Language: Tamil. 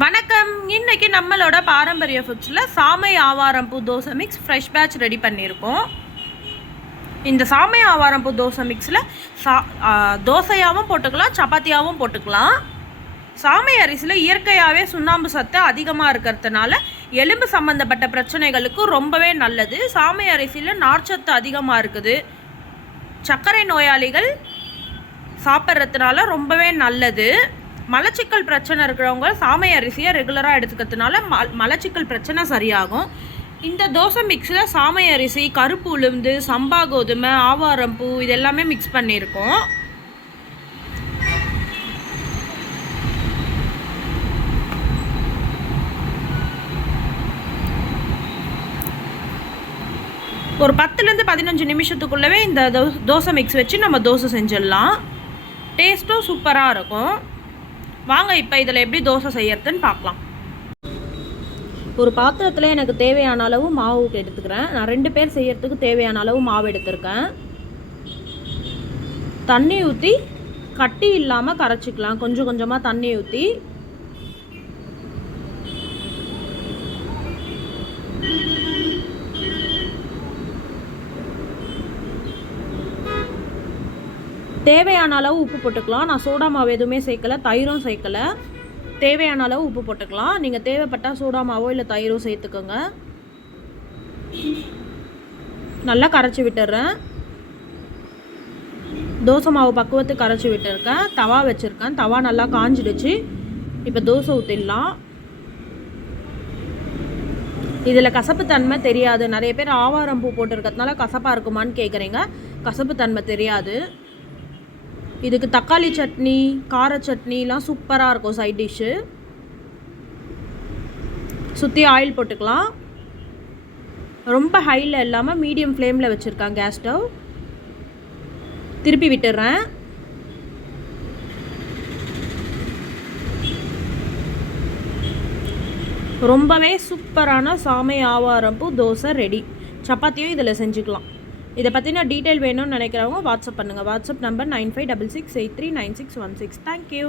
வணக்கம். இன்னைக்கு நம்மளோட பாரம்பரிய ஃபுட்ஸில் சாமை ஆவாரம் பூ dosa mix fresh batch ready பண்ணியிருக்கோம். இந்த சாமை ஆவாரம் பூ தோசை மிக்ஸில் சா தோசையாகவும் போட்டுக்கலாம் சப்பாத்தியாகவும் போட்டுக்கலாம். சாமை அரிசியில் இயற்கையாகவே சுண்ணாம்பு சத்து அதிகமாக இருக்கிறதுனால எலும்பு சம்மந்தப்பட்ட பிரச்சனைகளுக்கு ரொம்பவே நல்லது. சாமை அரிசியில் நார்ச்சத்து அதிகமாக இருக்குது. சர்க்கரை நோயாளிகள் சாப்பிட்றதுனால ரொம்பவே நல்லது. மலச்சிக்கல் பிரச்சனை இருக்கிறவங்க சாமை அரிசியை ரெகுலராக எடுத்துக்கிறதுனால ம மலச்சிக்கல் பிரச்சனை சரியாகும். இந்த தோசை மிக்ஸில் சாமை அரிசி கருப்பு உளுந்து சம்பா கோதுமை ஆவாரம் பூ இது எல்லாமே மிக்ஸ் பண்ணியிருக்கோம். ஒரு பத்துலேருந்து பதினஞ்சு நிமிஷத்துக்குள்ளவே இந்த தோ தோசை மிக்ஸ் வச்சு நம்ம தோசை செஞ்சிடலாம். டேஸ்ட்டும் சூப்பராக இருக்கும். வாங்க இப்போ இதில் எப்படி தோசை செய்யறதுன்னு பார்க்கலாம். ஒரு பாத்திரத்தில் எனக்கு தேவையான அளவு மாவு எடுத்துக்கிறேன். நான் ரெண்டு பேர் செய்யறதுக்கு தேவையான அளவு மாவு எடுத்திருக்கேன். தண்ணி ஊற்றி கட்டி இல்லாமல் கரைச்சிக்கலாம். கொஞ்சம் கொஞ்சமாக தண்ணி ஊற்றி தேவையான அளவு உப்பு போட்டுக்கலாம். நான் சோடா மாவு எதுவுமே சேர்க்கலை. தயிரும் சேர்க்கல. தேவையான அளவு உப்பு போட்டுக்கலாம். நீங்கள் தேவைப்பட்டால் சோடா மாவோ இல்லை தயிரோ சேர்த்துக்கோங்க. நல்லா கரைச்சி விட்டுறேன். தோசை மாவு பக்குவத்துக்கு கரைச்சி விட்டுருக்கேன். தவா வச்சுருக்கேன். தவா நல்லா காஞ்சிடுச்சு. இப்போ தோசை ஊற்றிடலாம் இதில் கசப்பு தன்மை தெரியாது. நிறைய பேர் ஆவாரம் பூ போட்டிருக்கிறதுனால கசப்பாக இருக்குமான்னு கேட்குறீங்க கசப்பு தன்மை தெரியாது. இதுக்கு தக்காளி சட்னி கார சட்னிலாம் சூப்பராக இருக்கும் சைட் டிஷ்ஷு சுற்றி ஆயில் போட்டுக்கலாம். ரொம்ப ஹையில் இல்லாமல் மீடியம் ஃப்ளேமில் வச்சுருக்கேன் கேஸ் ஸ்டவ் திருப்பி விட்டுடுறேன் ரொம்பவே சூப்பரான சாமை ஆவாரம்பு தோசை ரெடி சப்பாத்தியும் இதில் செஞ்சுக்கலாம். இதை பற்றின டீட்டெயில் வேணும்னு நினைக்கிறவங்க வாட்ஸ்அப் பண்ணுங்கள் WhatsApp number nine five double six eight three nine six one six thank you